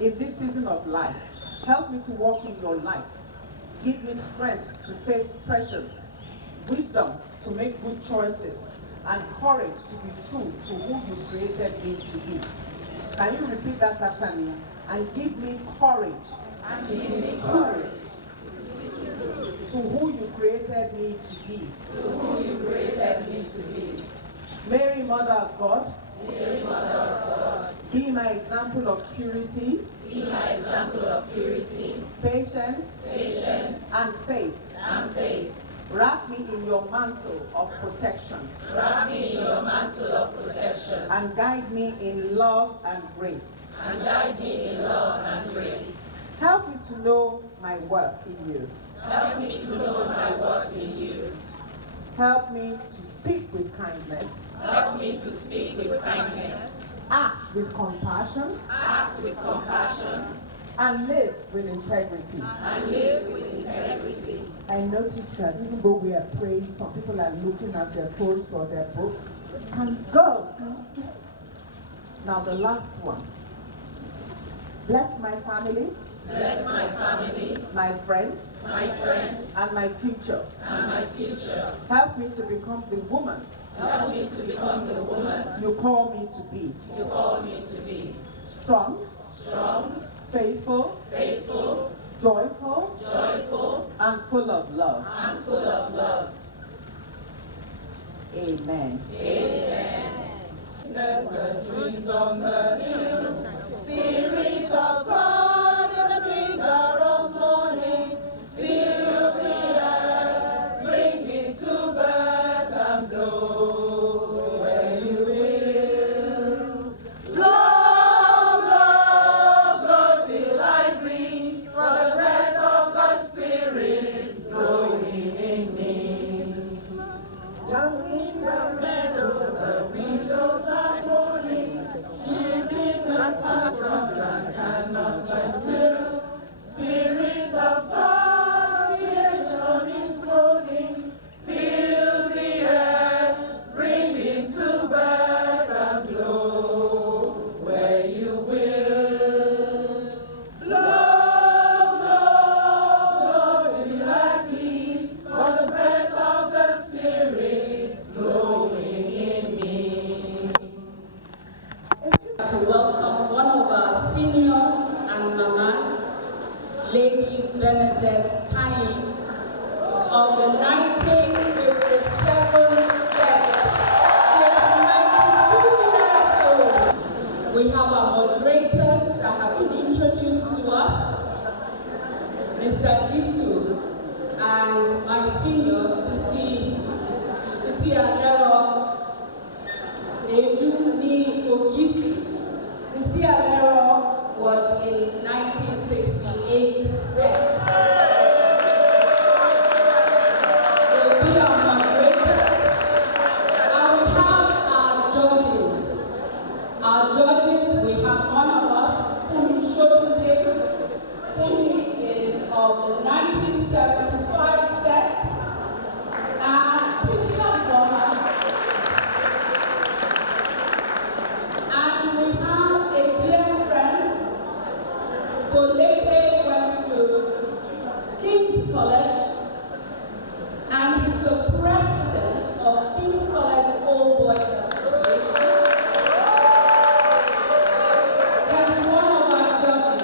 In this season of life, help me to walk in your light. Give me strength to face pressures, wisdom to make good choices, and courage to be true to who you created me to be. Can you repeat that after me? And give me courage to be true to who you created me to be. To who you created me to be. Mary, Mother of God, Mary, Mother of God, be my example of purity, be my example of purity, patience, and faith. Wrap me in your mantle of protection. Wrap me in your mantle of protection. And guide me in love and grace. And guide me in love and grace. Help me to know my worth in you. Help me to know my worth in you. Help me to speak with kindness. Help me to speak with kindness. Act with compassion. Act with compassion. And live with integrity. And live with integrity. I noticed that even though we are praying, some people are looking at their phones or their books. And girls, now the last one. Bless my family. Bless my family, my friends, and my future. Help me to become the woman. Help me to become the woman you call me to be. You call me to be. Strong, faithful, joyful, and full of love. Amen. There's the trees on the hills, Spirit of God in the finger of morning, fill the earth, bring it to birth and blow where you will. Blow, blow, blow till I breathe, for the breath of the Spirit blowing in me. Down in the meadow, the windows are morning, shipping the past of land cannot lie still. Spirit of God, creation is groaning, fill the earth, bring it to birth and blow where you will. Blow, blow, blow till I bleed, for the breath of the Spirit blowing in me. To welcome one of our seniors and mamas, Lady Bernadette Kine of the 1957 set. She is 92 years old. We have our moderators that have been introduced to us, Mr. Disu, and my senior, Sisi Alero, Edu Ni Ogisi. Sisi Alero was a 1968 set. They'll be our moderators. And we have our judges. Our judges, we have one of us, Kumi Shotunde. Kumi is of the 1975 set. And Christian Boma. And we have a dear friend. So Leke went to King's College, and he's the president of King's College Old Boys Association. He's one of our judges.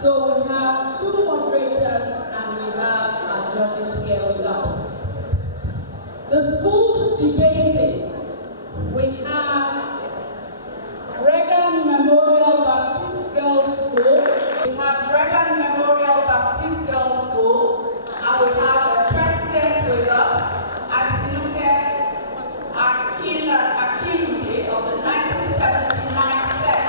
So we have two moderators and we have our judges here with us. The schools debating. We have Reagan Memorial Baptist Girls School. We have Reagan Memorial Baptist Girls School. And we have the president with us, Atinuke Akilude of the 1979 set.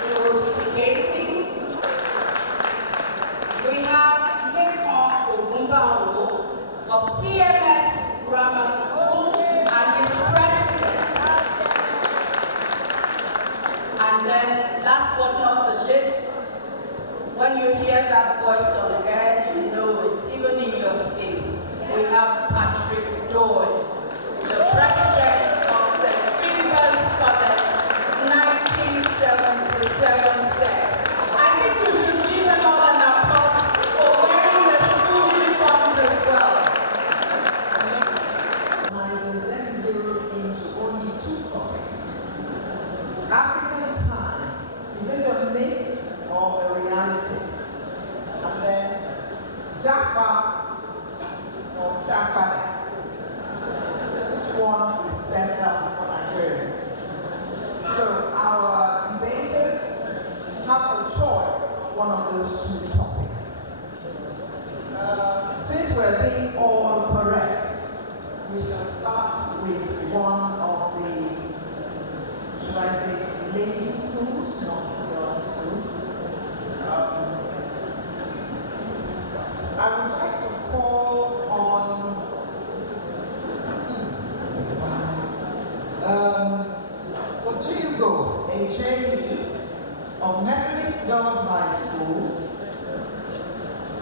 They will be debating. We have Lekon Ogunbawo of CMS Grammar School and his president. And then, last but not the least, when you hear that voice on the air, you know it, even in your skin. We have Patrick Doyle, the president of St. Kimber's College, 19 one of those two topics. Since we're being all correct, we shall start with one of the, should I say, ladies' schools, not girls' schools. I would like to call on Ojigo Ejeni of Methodist Girls High School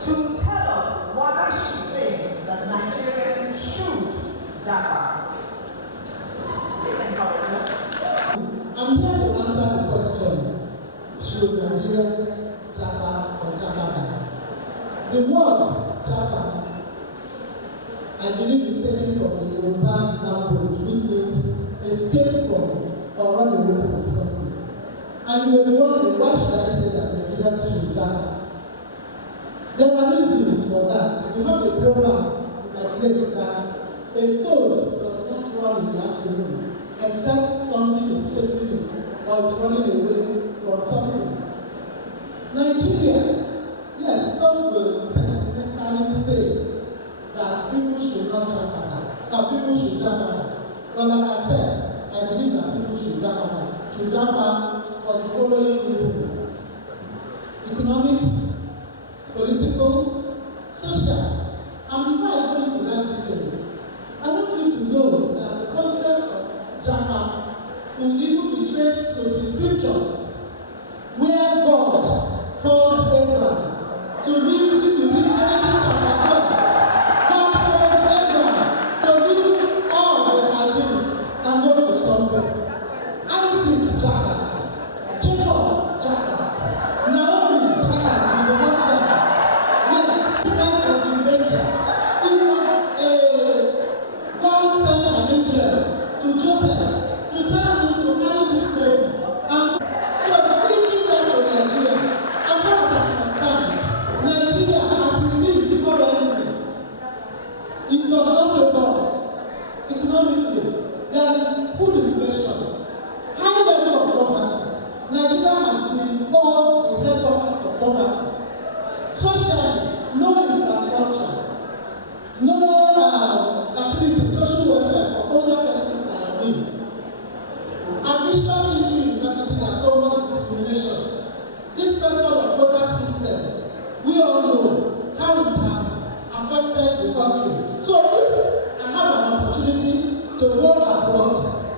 to tell us why she thinks that Nigerians should Japa. I'm here to answer the question, should Nigerians Japa or Japa? The word Japa, I believe, is taken from the Yoruba language, which means escape from or run away from something. And you may be wondering, why should I say that Nigerians should Japa? There are reasons for that. We have a proverb in my place that a toad does not run in the afternoon, except something is chasing it or it's running away from something. Nigeria, yes, some will sentimentally say that people should not Japa, that people should Japa. But like I said, I believe that people should Japa for the following reasons: economic, political, social. And before I go into that detail, I want you to know that the concept of Japa will even be traced to the scriptures, where God called Abraham to leave. If you read Genesis chapter 12, God called Abraham to leave all the Chaldeans and go to somewhere. Isaac Japa, Jacob Japa, Naomi Japa, and the husband. Yes, that was in danger. It was God sent an angel to Joseph to tell him to marry this baby. And so, thinking that of Nigeria, as far as I'm concerned, Nigeria has indeed currently, it does not favor us economically. There is food inflation, high level of poverty. Nigeria has been called the headquarters of poverty. Socially, no infrastructure, no facility, social welfare for older persons like me. Admission into university has so much discrimination. This question of quota system, we all know how it has affected the country. So if I have an opportunity to work abroad,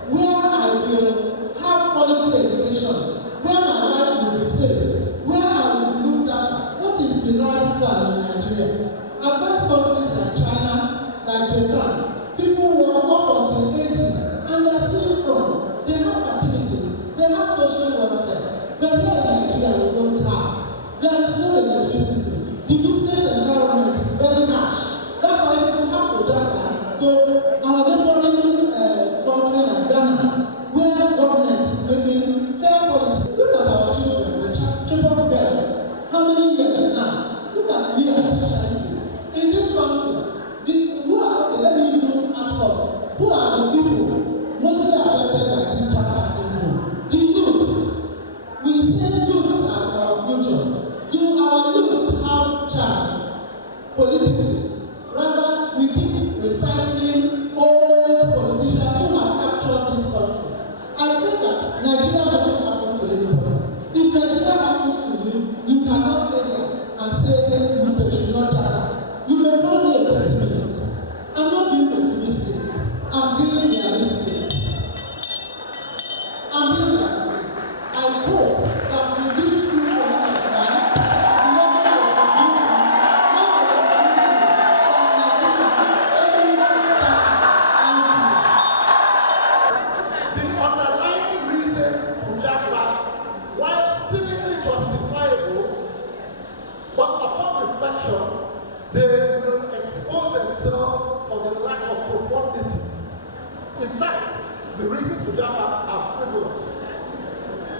where I will have quality education, where my life will be safe, where I will be looked after, what is the lifestyle in Nigeria? Advanced countries like China, like Japan, people work up until 80 and they are still strong. They have facilities, they have social welfare. But here in Nigeria we don't have. There is no electricity. The business environment is very harsh. That's why people have to Japa to our neighboring country like Ghana, where government is making fair policy. Look at our children, the children girls. How many years now? Look at Leah Shaibu. In this country, let me even ask us, who are the people mostly affected by this Japa syndrome? The youth. We say youths are our future. Do our youth have chance politically? Rather, we keep recycling old politicians who have captured this country. I pray that Nigeria doesn't happen to anybody. If Nigeria happens to you, you cannot stay there and say we should not Japa. You may not be a pessimist. I'm not being pessimistic. I'm being realistic. I'm being realistic. I hope that with these 2 points of time, the level of abuse, The underlying reasons to Japa, while seemingly justifiable, but upon reflection, they will expose themselves for the lack of profundity. In fact, the reasons to Japa are frivolous,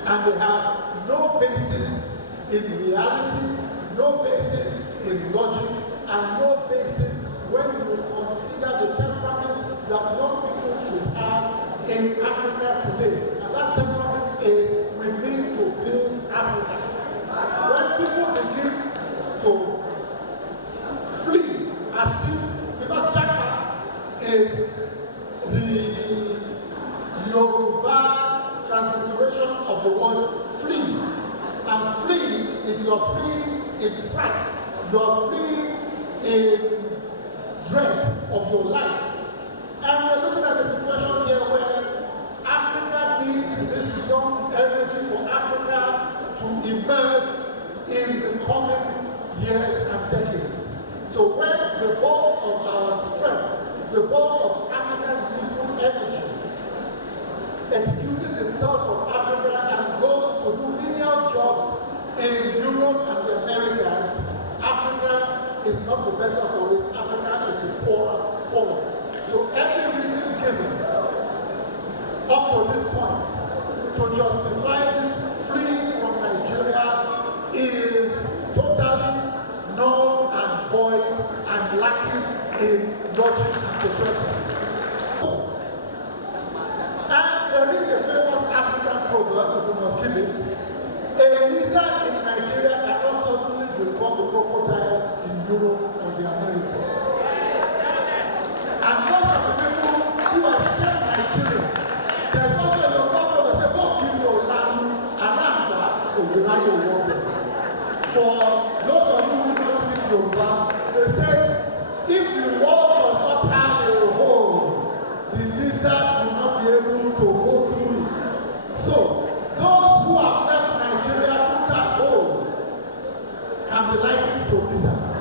and they have no basis in reality, no basis in logic, and no basis when you consider the temperament that young people should have in Africa today. And that temperament is we need to build Africa. When people to flee as if, because Japa is the Yoruba transliteration of the word flee. And flee is you're fleeing in fright, you're fleeing in dread of your life. And we're looking at the situation here where Africa needs this young energy for Africa to emerge in the coming years and decades. So when the bulk of our strength, the bulk of African youthful energy excuses itself from Africa and goes to do menial jobs in Europe and the Americas, Africa is not the better for it. Africa is the poorer for it. So every reason given up to this point to justify this fleeing from Nigeria is totally null and void and lacking in logic and cohesion. And there is a famous African proverb, if we must give it. A lizard in Nigeria cannot suddenly become a crocodile in Europe or the Americas. And most of the people who are still Nigerian, there's also a problem that says, "Oh, give your land and Anda will rely on water." For those of you who don't speak Yoruba, they say, if the world does not have a hole, the lizard will not be able to go through it. So, those who have left Nigeria through that hole can be likened to lizards.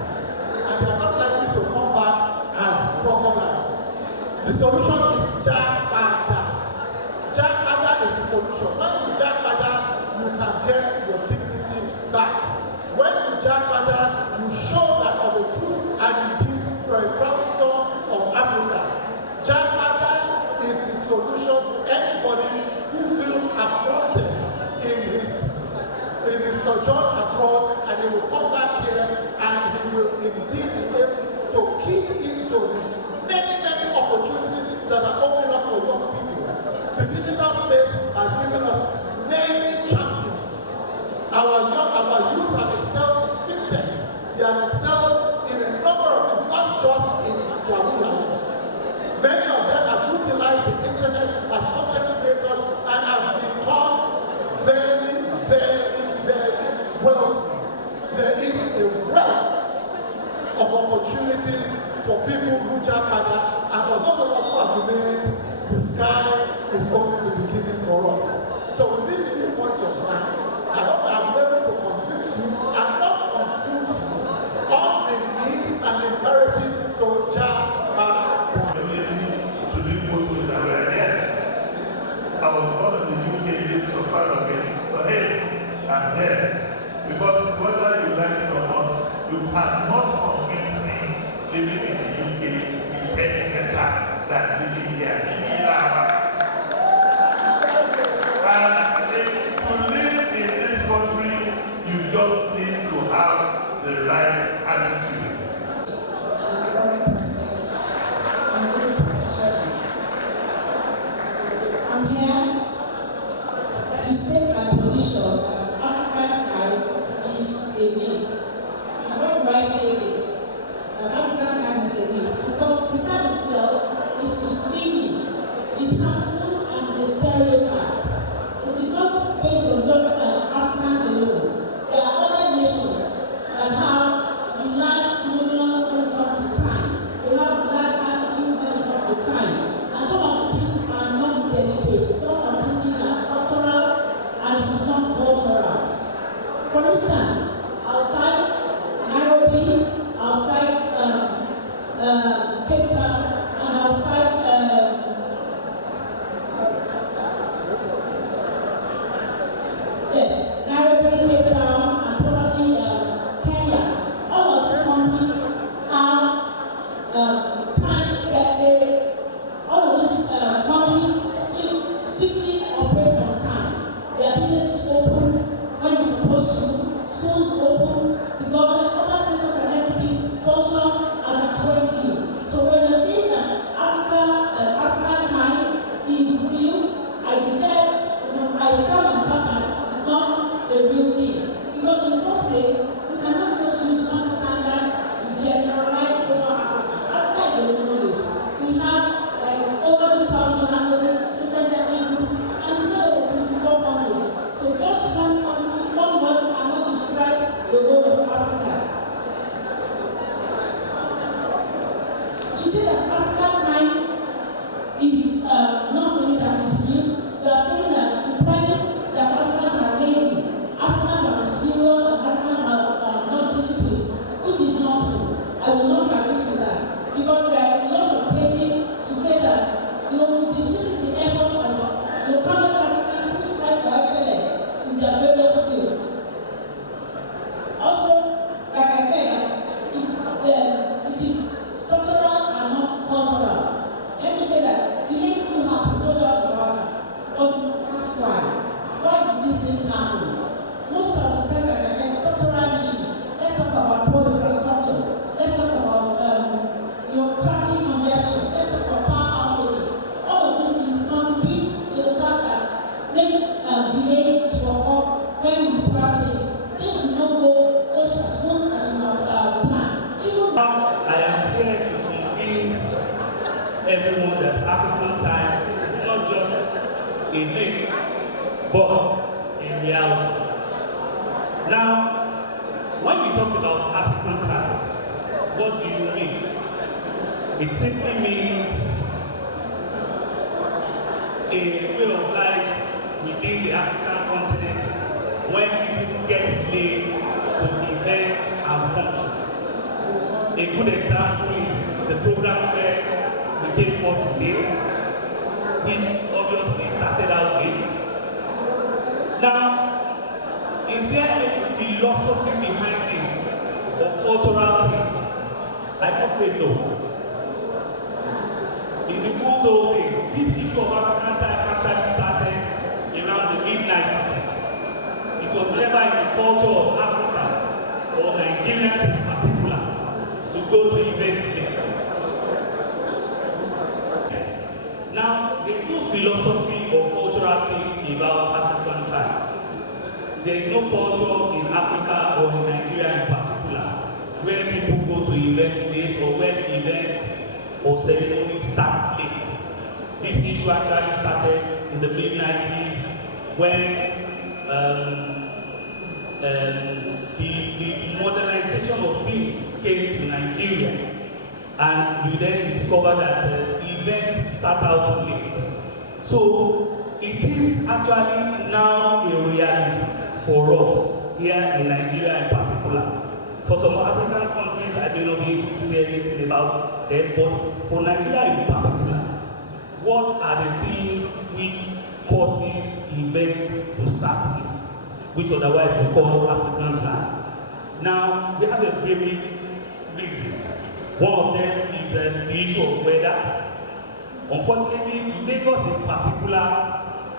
And they are not likely to come back as crocodiles. The solution is Jakarta. Jakarta is the solution. When you Jakarta, you can get your dignity back. When you Jakarta, you show that of the truth and indeed you are a proud son of Africa. Jakarta is the solution to anybody who feels affronted in his sojourn abroad, and he will come back here and he will indeed be able to key into the many opportunities that are opening up for young people. The digital space has given us many champions. Our youth have excelled in fintech. They have excelled in a number of things, not just in Yahoo. Many of them have utilized the internet as content creators and have become very wealthy. There is a wealth of opportunities for people who Jakarta, and for those of us who have remained, the sky is only the beginning for us. So with these few points of mine, I hope I am able to convince you and not confuse you on the need and the imperative to Jakarta. To the photos that were there. I was born in the UK, so part of it. But hey, I'm here. Because whether you like it or not, you cannot convince me living in the UK is any better than living here. And to live in this country, you just need to have the right attitude. I'm here to state my position that African time is a myth. And why do I say this? That African time is a myth because the time itself is misleading, it's harmful, and it's a stereotype. It is not based on just Africans alone. There are other nations that have relaxed phenomenon when it comes to time. They have relaxed attitude when it comes to time. And some of the things are not deliberate. Some of these things are structural and it is not cultural. For instance, outside Nairobi, outside Cape Town, and outside Nairobi, Cape Town, and probably Kenya. All of these countries have time that all of these countries strictly operate on time. Their businesses open when it's supposed to, schools open, the government, other sectors and everything function as it's going to. So when you're saying that African time is real, I decided, I stand on the fact that it's not the real thing. Because in the first place, we cannot just use Africa. To say that African time is not only that it's new, we are saying that the problem that Africans are lazy, Africans are serious, and Africans are not disciplined, which is not true. I will not agree to that. Because there are a lot of places to say that, it dismisses the efforts of countless Africans who strive for excellence in their various fields. Also, like I said, it is structural and not cultural. Let me say that the next thing happened, no doubt about that. But that's why. Why do these things happen? Most of the time, like I said, structural issues. Let's talk about poor infrastructure. Let's talk about traffic congestion. Let's talk about power outages. All of these things contribute to the fact that make delays to occur when we plan things. Things will not go just as soon as you have planned. Even now, I am here to convince everyone that African time is not just a myth, but a reality. Now, when we talk about African time, what do you mean? It simply means a way of life within the African continent when people get late to events and functions. A good example is the program where we came for today, which obviously started out late. Now, is there any philosophy behind this or cultural thing? I can say no. In the good old days, this issue of African time actually started around the mid-90s. It was never in the culture of Africans or Nigerians in particular to go to events late. Now, there is no philosophy or cultural thing about African time. There is no culture in Africa or in Nigeria in particular where people go to events late or when events or ceremonies start late. This issue actually started in the mid-90s when the modernization of things came to Nigeria, and we then discovered that events start out late. So it is actually now a reality for us here in Nigeria in particular. For some African countries, I may not be able to say anything about them, but for Nigeria in particular, what are the things which causes events to start late, which otherwise we call African time? Now, we have a very reasons. One of them is the issue of weather. Unfortunately, Lagos in particular,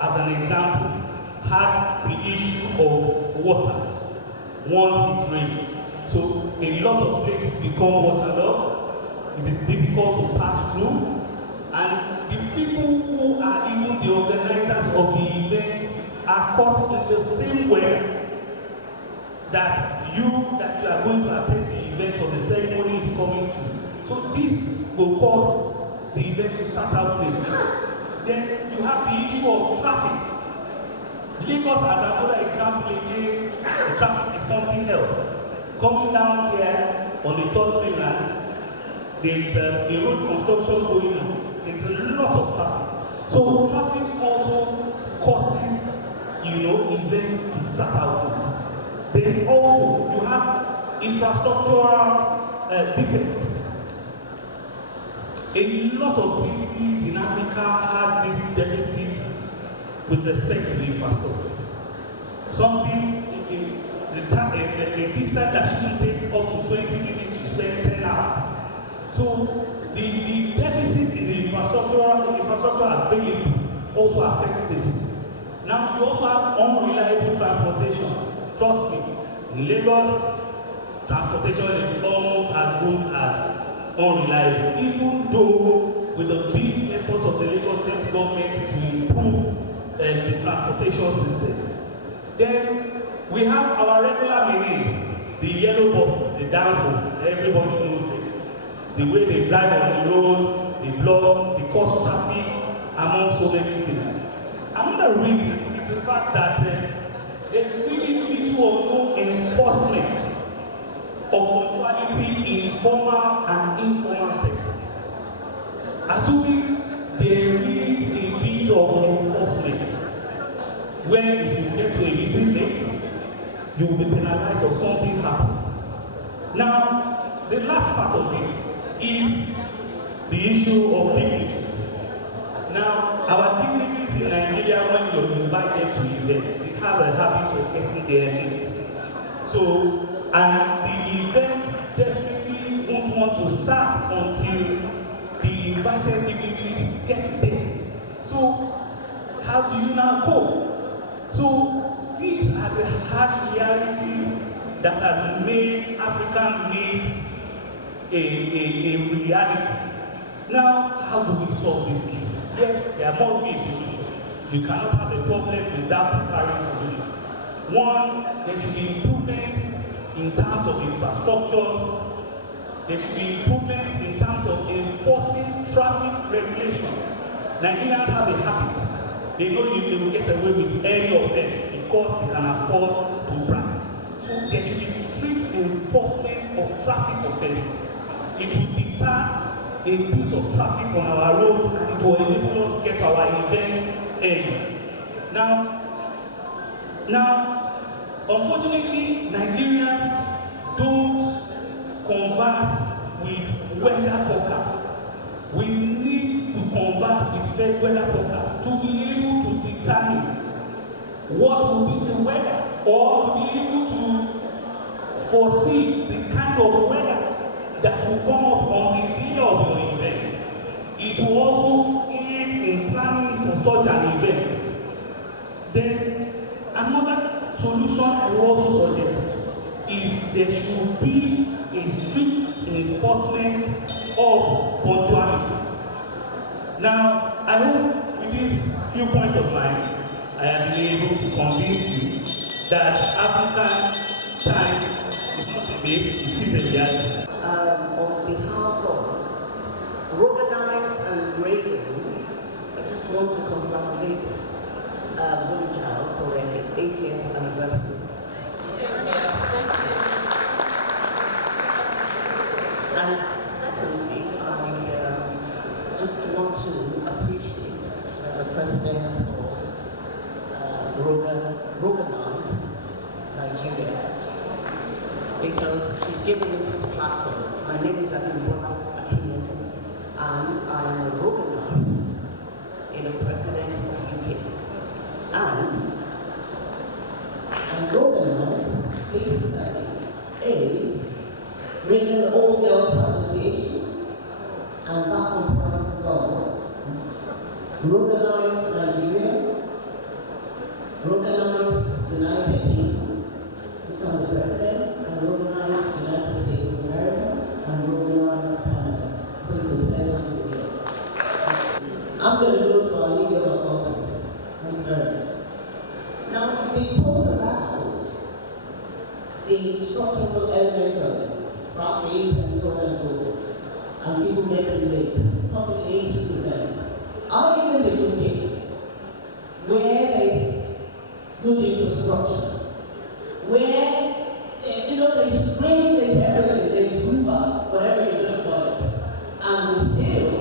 as an example, has the issue of water once it rains. So a lot of places become waterlogged. It is difficult to pass through. And the people who are even the organizers of the event are caught in the same way that you are going to attend the event or the ceremony is coming to. So this will cause the event to start out late. Then you have the issue of traffic. Lagos, as another example again, the traffic is something else. Coming down here on the third mainland, there is a road construction going on. There's a lot of traffic. So traffic also causes, events to start out with. Then also you have infrastructural defects. A lot of places in Africa have this deficit with respect to infrastructure. Something, the distance that shouldn't take up to 20 minutes, you spend 10 hours. So the deficit in the infrastructure available also affects this. Now you also have unreliable transportation. Trust me, in Lagos, transportation is almost as good as unreliable, even though with the big efforts of the Lagos state government to improve the transportation system. Then we have our regular minutes, the yellow buses, the danfos, everybody knows them. The way they drive on the road, they block, they cause traffic, among so many things. Another reason is the fact that there's really little or no enforcement punctuality in formal and informal sector. Assuming there is a bit of enforcement, where if you get to a meeting late, you will be penalized or something happens. Now, the last part of this is the issue of dignitaries. Now, our dignitaries in Nigeria, when you're invited to events, they have a habit of getting there late. So, and the event definitely won't want to start until the invited dignitaries get there. So, how do you now cope? So, these are the harsh realities that has made African needs a reality. Now, how do we solve this issue? Yes, there must be a solution. You cannot have a problem without preparing a solution. One, there should be improvements in terms of infrastructures. There should be improvements in terms of enforcing traffic regulations. Nigerians have a habit. They know you will get away with any offense because they can afford to bribe. So there should be strict enforcement of traffic offenses. It will deter a bit of traffic on our roads and it will enable us to get our events early. Now, unfortunately, Nigerians don't converse with weather forecasts. We need to converse with weather forecasts to be able to determine what will be the weather, or to be able to foresee the kind of weather that will come up on the day of your event. It will also aid in planning for such an event. Then another solution I will also suggest is there should be a strict enforcement of punctuality. Now, I hope with these few points of mine, I have been able to convince you that African time is not a myth, it is a reality. On behalf of Roganites and Reagan, I just want to congratulate Willie Child for their 80th anniversary. And secondly, I just want to appreciate the president of Roganite Nigeria, because she's given me this platform. My name is Abimbola Akinwumi, and I am a Roganite in the president of UK. And Roganite basically is Reagan Old Girls Association, and that comprises of Roganites Nigeria, Roganites United Kingdom, which are the president, and Roganites United States of America, and Roganites Canada. So it's a pleasure to be here. I'm going to go to our leader of Austin. Now, we talk about the structural elements of it. Traffic and so on and so forth, and people getting late, coming late to events. I live in the UK, where there is good infrastructure, where there's rain, there's everything, there's Uber, whatever you're going to call it, and we still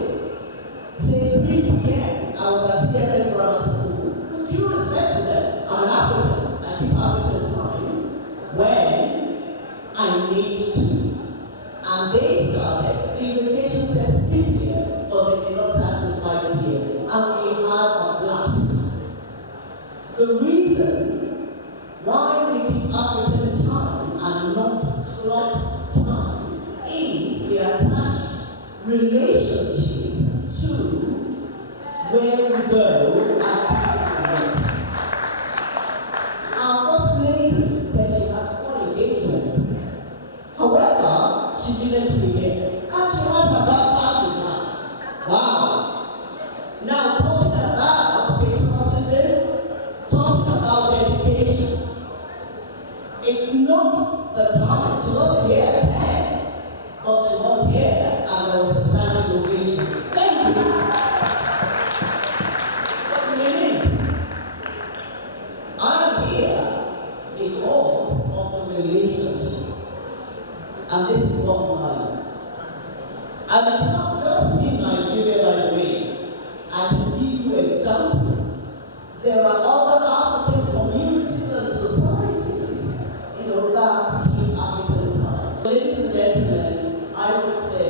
say 3 p.m. I was at CFS Grammar School. With due respect to them, I'm an African. I keep African time when I need to. And they started, the invitation said 3 p.m., but they did not start till 5 p.m. And we had a blast. The reason why we keep African time and not clock time is we attach relationship to where we go and events. Our first lady said she had 4 engagements. However, she didn't begin. And she had her backpack with her. Wow. Now, talking about patriotism, talking about dedication. It's not the time. She wasn't here at 10, but she was here and there was a standing ovation. Thank you. What do you mean? I'm here because of the relationship. And this is what we learn. And it's not just in Nigeria, by the way. I can give you examples. There are other African communities and societies, that keep African time. Ladies and gentlemen, I would say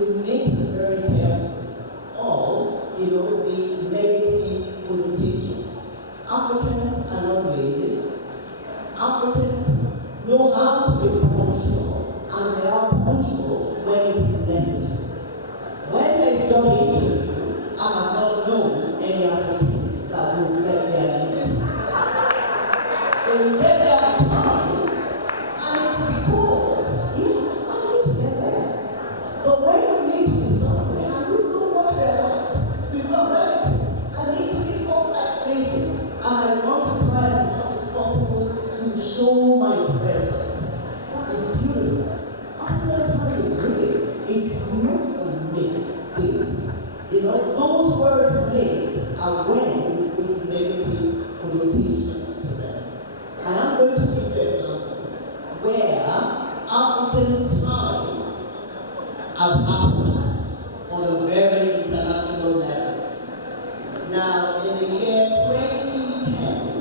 you need to be very careful of, the negative connotation. Africans are not lazy. Africans know how to be punctual, and they are punctual when it is necessary. When there is job interview, I have not known any African that will get their limits. They will get their time, and it's because, I need to get there. But when you need to be somewhere, and you know what they're like, we've got relatives, I need to be for that places, and I want to try as much as possible to show my presence. That is beautiful. African time is real. It's not a myth, please. Those words made are when with negative connotations to them. And I'm going to give you examples where African time has happened on a very international level. Now, in the year 2020,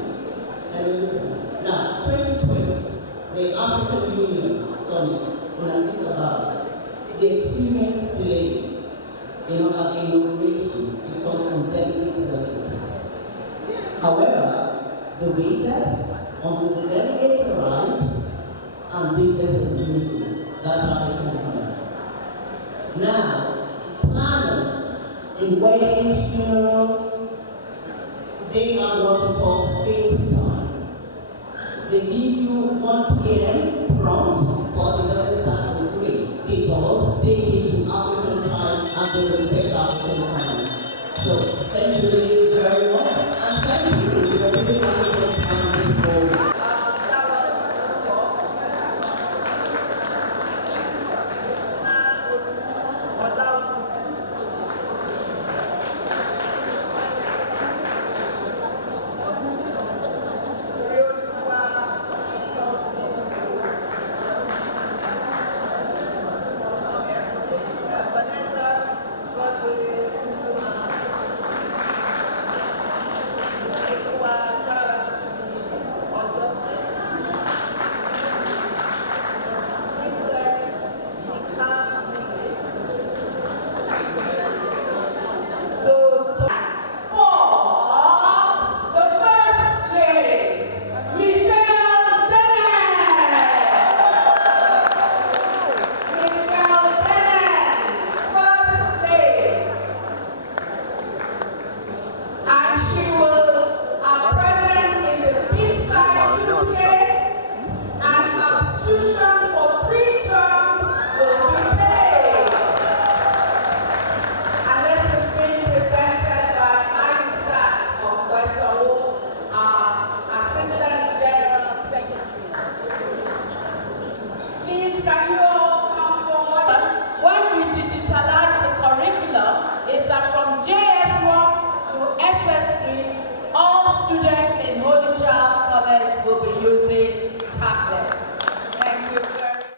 the African Union Summit in Addis Ababa, they experienced delays, at the inauguration because some delegates were late. However, they waited until the delegates arrived and business as usual. That's African time. Now, planners in weddings, funerals, they are what we call fake times. They give you 1 p.m. prompt, but it doesn't start till 3 because they give you African time and they respect African time. So, thank you very much, and thank you for giving African time this moment. Can you